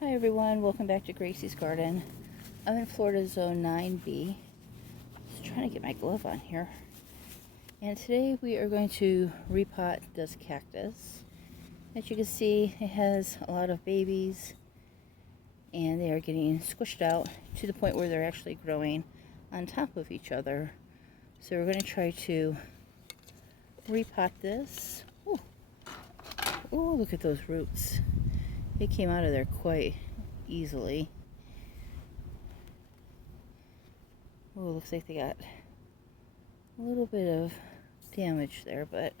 Hi everyone, welcome back to Gracie's Garden. I'm in Florida Zone 9B. Just trying to get my glove on here. And today we are going to repot this cactus. As you can see, it has a lot of babies and they are getting squished out to the point where they're actually growing on top of each other. So we're going to try to repot this. Ooh, look at those roots. It came out of there quite easily. Oh, looks like they got a little bit of damage there, but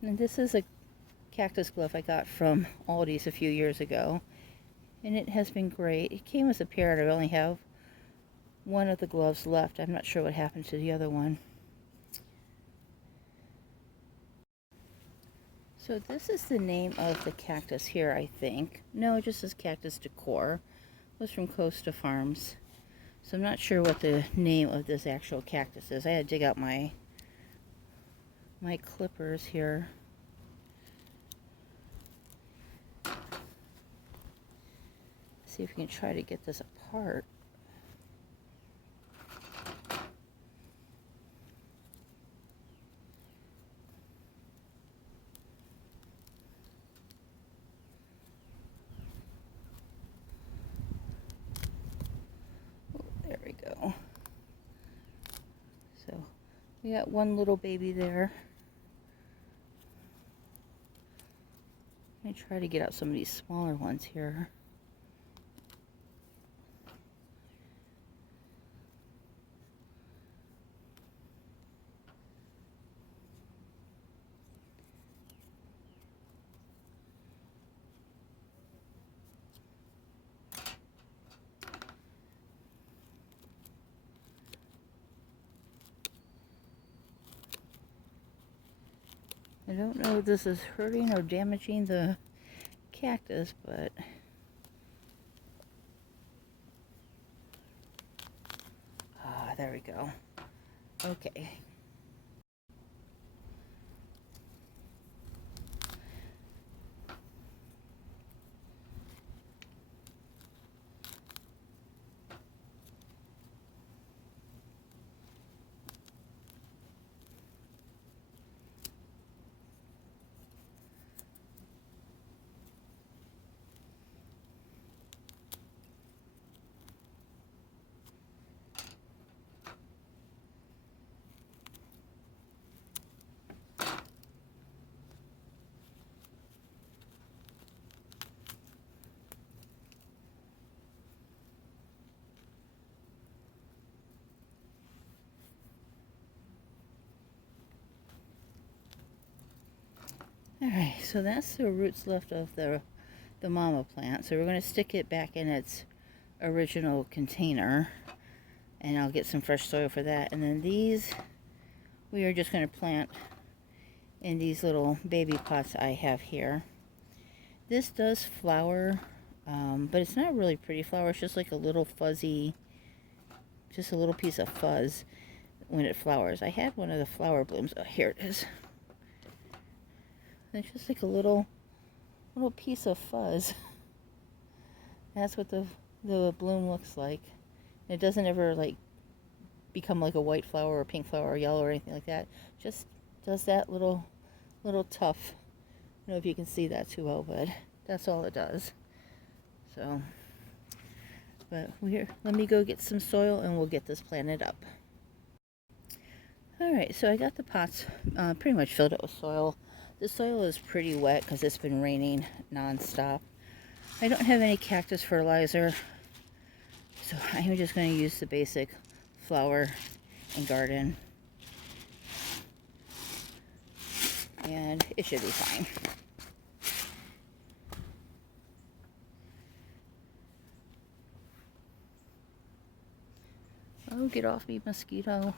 and this is a cactus glove I got from Aldi's a few years ago, and it has been great. It came as a pair, and I only have one of the gloves left. I'm not sure what happened to the other one. So this is the name of the cactus here, I think. No, it just says Cactus Decor. It was from Costa Farms. So I'm not sure what the name of this actual cactus is. I had to dig out my clippers here. See if we can try to get this apart. There we go. So we got one little baby there. Let me try to get out some of these smaller ones here. I don't know if this is hurting or damaging the cactus, but there we go. Okay. Alright, so that's the roots left of the mama plant. So we're going to stick it back in its original container. And I'll get some fresh soil for that. And then these, we are just going to plant in these little baby pots I have here. This does flower, but it's not really pretty flower. It's just like a little fuzzy, just a little piece of fuzz when it flowers. I had one of the flower blooms. Oh, here it is. It's just like a little piece of fuzz. That's what the bloom looks like. It doesn't ever like become like a white flower or pink flower or yellow or anything like that. Just does that little tuff. I don't know if you can see that too well, but that's all it does. So, but let me go get some soil and we'll get this planted up. Alright, so I got the pots pretty much filled up with soil. The soil is pretty wet because it's been raining non-stop. I don't have any cactus fertilizer, so I'm just going to use the basic flower and garden. And it should be fine. Oh, get off me, mosquito.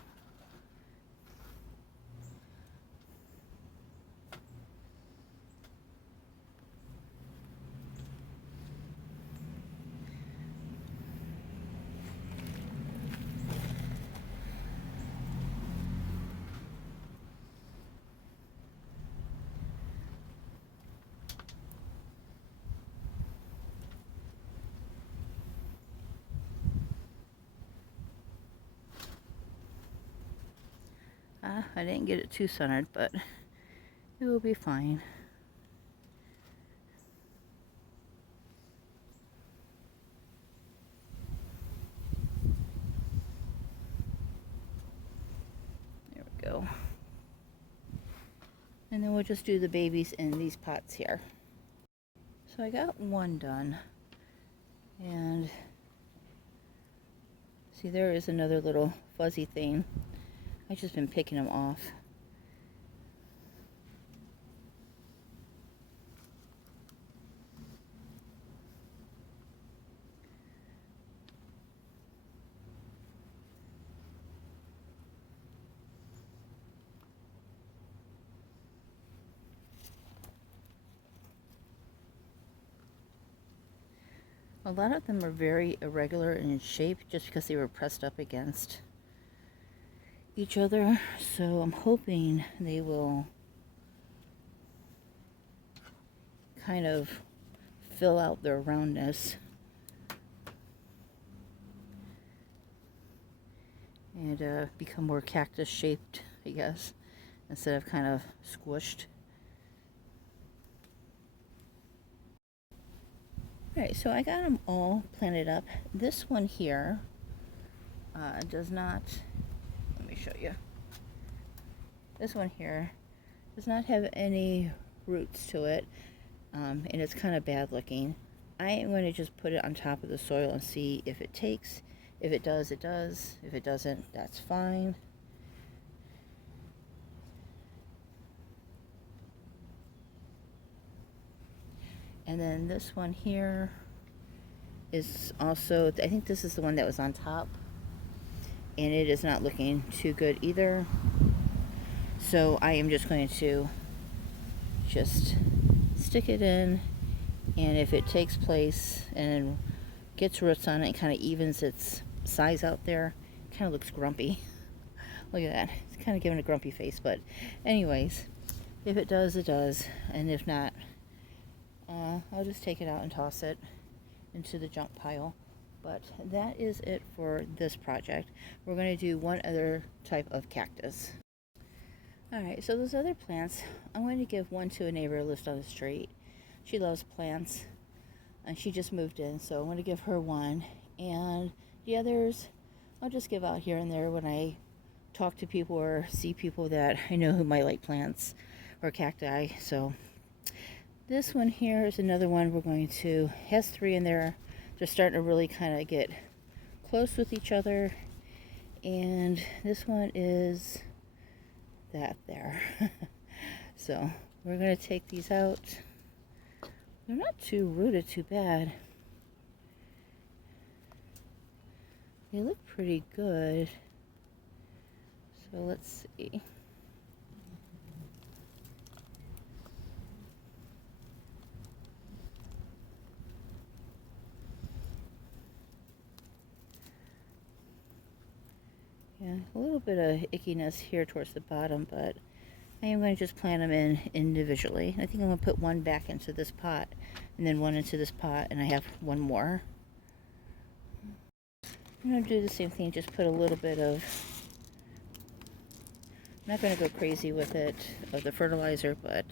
I didn't get it too centered, but it will be fine. There we go. And then we'll just do the babies in these pots here. So I got one done. And see, there is another little fuzzy thing. I've just been picking them off. A lot of them are very irregular in shape just because they were pressed up against each other. So I'm hoping they will kind of fill out their roundness and become more cactus shaped, I guess, instead of kind of squished. Alright, so I got them all planted up. This one here does not, let me show you. This one here does not have any roots to it, and it's kind of bad looking. I am going to just put it on top of the soil and see if it takes. If it does, it does. If it doesn't, that's fine. And then this one here is also, I think this is the one that was on top, and it is not looking too good either. So I am just going to just stick it in, and if it takes place and gets roots on it and kind of evens its size out there, it kind of looks grumpy. Look at that. It's kind of giving a grumpy face, but anyways, if it does, it does. And if not, I'll just take it out and toss it into the junk pile. But that is it for this project. We're going to do one other type of cactus. Alright, so those other plants, I'm going to give one to a neighbor who lives on the street. She loves plants, and she just moved in, so I'm going to give her one. And the others, I'll just give out here and there when I talk to people or see people that I know who might like plants or cacti. So this one here is another one we're going to, has 3 in there. They're starting to really kind of get close with each other. And this one is that there. So we're going to take these out. They're not too rooted too bad. They look pretty good. So let's see. Yeah, a little bit of ickiness here towards the bottom, but I am going to just plant them in individually. I think I'm going to put one back into this pot, and then one into this pot, and I have one more. I'm going to do the same thing, just put a little bit of, I'm not going to go crazy with it, of the fertilizer, but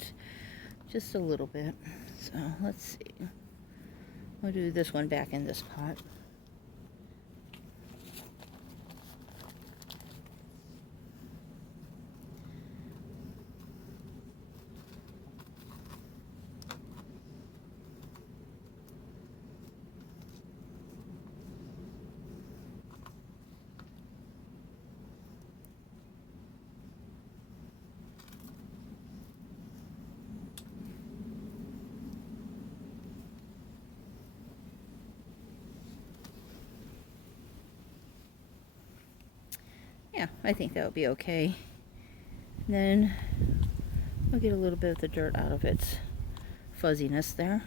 just a little bit. So let's see. I'll do this one back in this pot. Yeah, I think that would be okay. And then I'll get a little bit of the dirt out of its fuzziness there.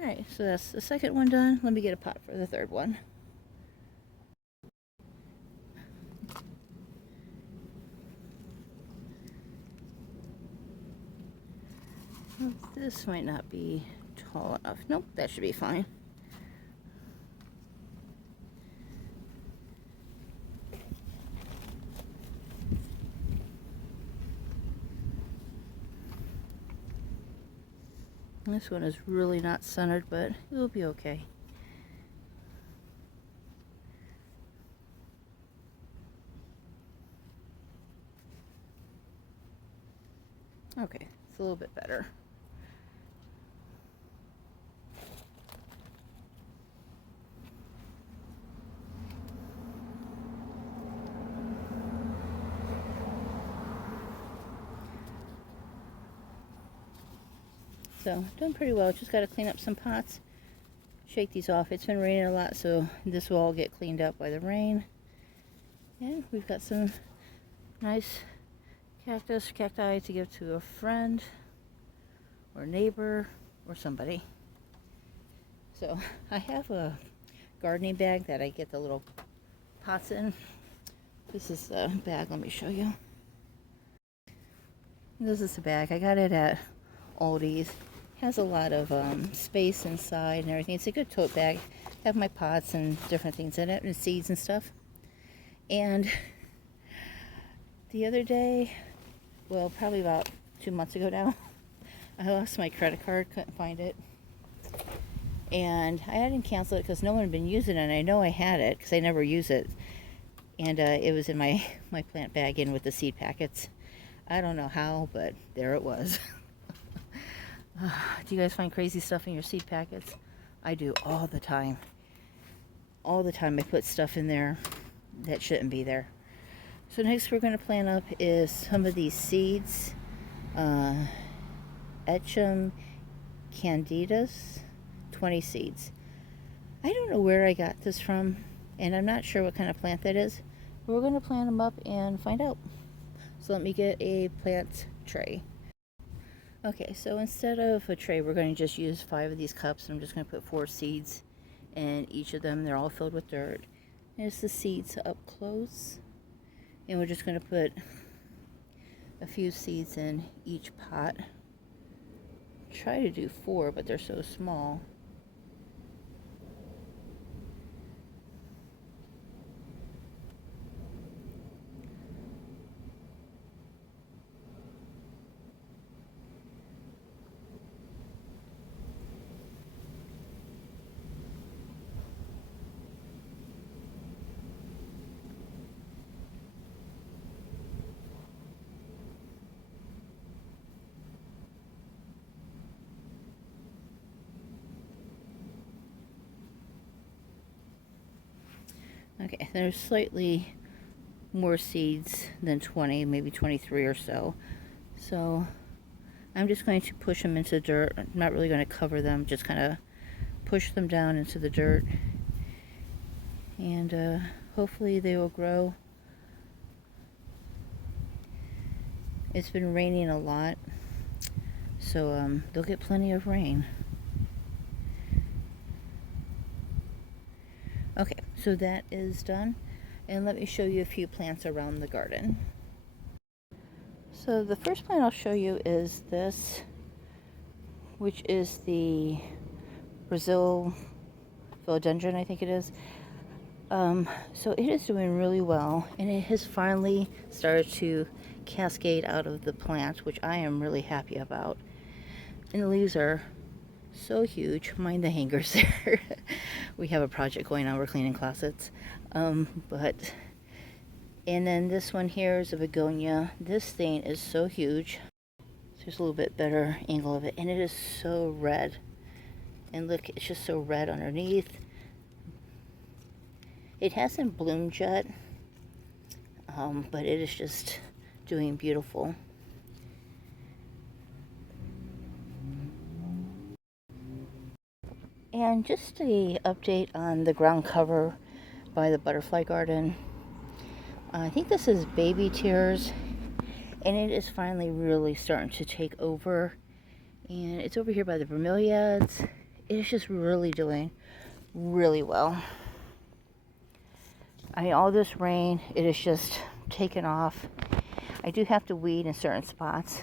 Alright, so that's the second one done. Let me get a pot for the third one. This might not be tall enough. Nope, that should be fine. This one is really not centered, but it will be okay. Okay, it's a little bit better. So, doing pretty well. Just got to clean up some pots, shake these off. It's been raining a lot, so this will all get cleaned up by the rain. And we've got some nice cacti to give to a friend or neighbor or somebody. So, I have a gardening bag that I get the little pots in. This is the bag. Let me show you. This is the bag. I got it at Aldi's. Has a lot of space inside and everything. It's a good tote bag. I have my pots and different things in it and seeds and stuff. And the other day, well, probably about 2 months ago now, I lost my credit card, couldn't find it. And I hadn't canceled it because no one had been using it, and I know I had it because I never use it. And it was in my plant bag in with the seed packets. I don't know how, but there it was. Do you guys find crazy stuff in your seed packets? I do all the time. All the time I put stuff in there that shouldn't be there. So next we're going to plant up is some of these seeds. Dutchman Candidus, 20 seeds. I don't know where I got this from, and I'm not sure what kind of plant that is. But we're going to plant them up and find out. So let me get a plant tray. Okay, so instead of a tray, we're going to just use 5 of these cups. I'm just going to put 4 seeds in each of them. They're all filled with dirt. Here's the seeds up close. And we're just going to put a few seeds in each pot. Try to do 4, but they're so small. Okay, there's slightly more seeds than 20, maybe 23 or so. So I'm just going to push them into the dirt. I'm not really going to cover them, just kind of push them down into the dirt. And hopefully they will grow. It's been raining a lot, so they'll get plenty of rain. Okay, so that is done, and let me show you a few plants around the garden. So the first plant I'll show you is this, which is the Brazil philodendron, I think it is. So it is doing really well, and it has finally started to cascade out of the plant, which I am really happy about. And the leaves are so huge. Mind the hangers there. We have a project going on. We're cleaning closets. And then this one here is a begonia. This thing is so huge. There's a little bit better angle of it, and it is so red. And look, it's just so red underneath. It hasn't bloomed yet, but it is just doing beautiful. And just a update on the ground cover by the butterfly garden. I think this is baby tears, and it is finally really starting to take over. And it's over here by the bromeliads it is just really doing really well. I mean, all this rain, it is just taken off. I do have to weed in certain spots,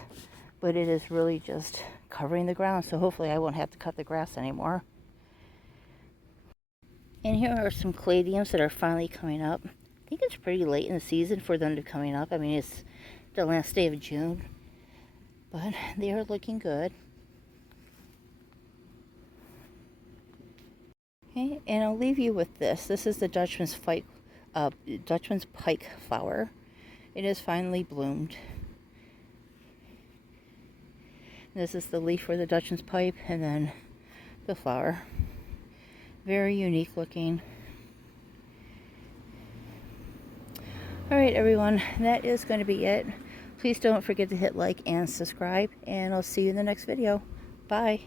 but it is really just covering the ground, so hopefully I won't have to cut the grass anymore. And here are some caladiums that are finally coming up. I think it's pretty late in the season for them to be coming up. I mean, it's the last day of June, but they are looking good. Okay, and I'll leave you with this. This is the Dutchman's pike flower. It has finally bloomed. This is the leaf for the Dutchman's pipe, and then the flower. Very unique looking. Alright everyone, that is going to be it. Please don't forget to hit like and subscribe, and I'll see you in the next video. Bye.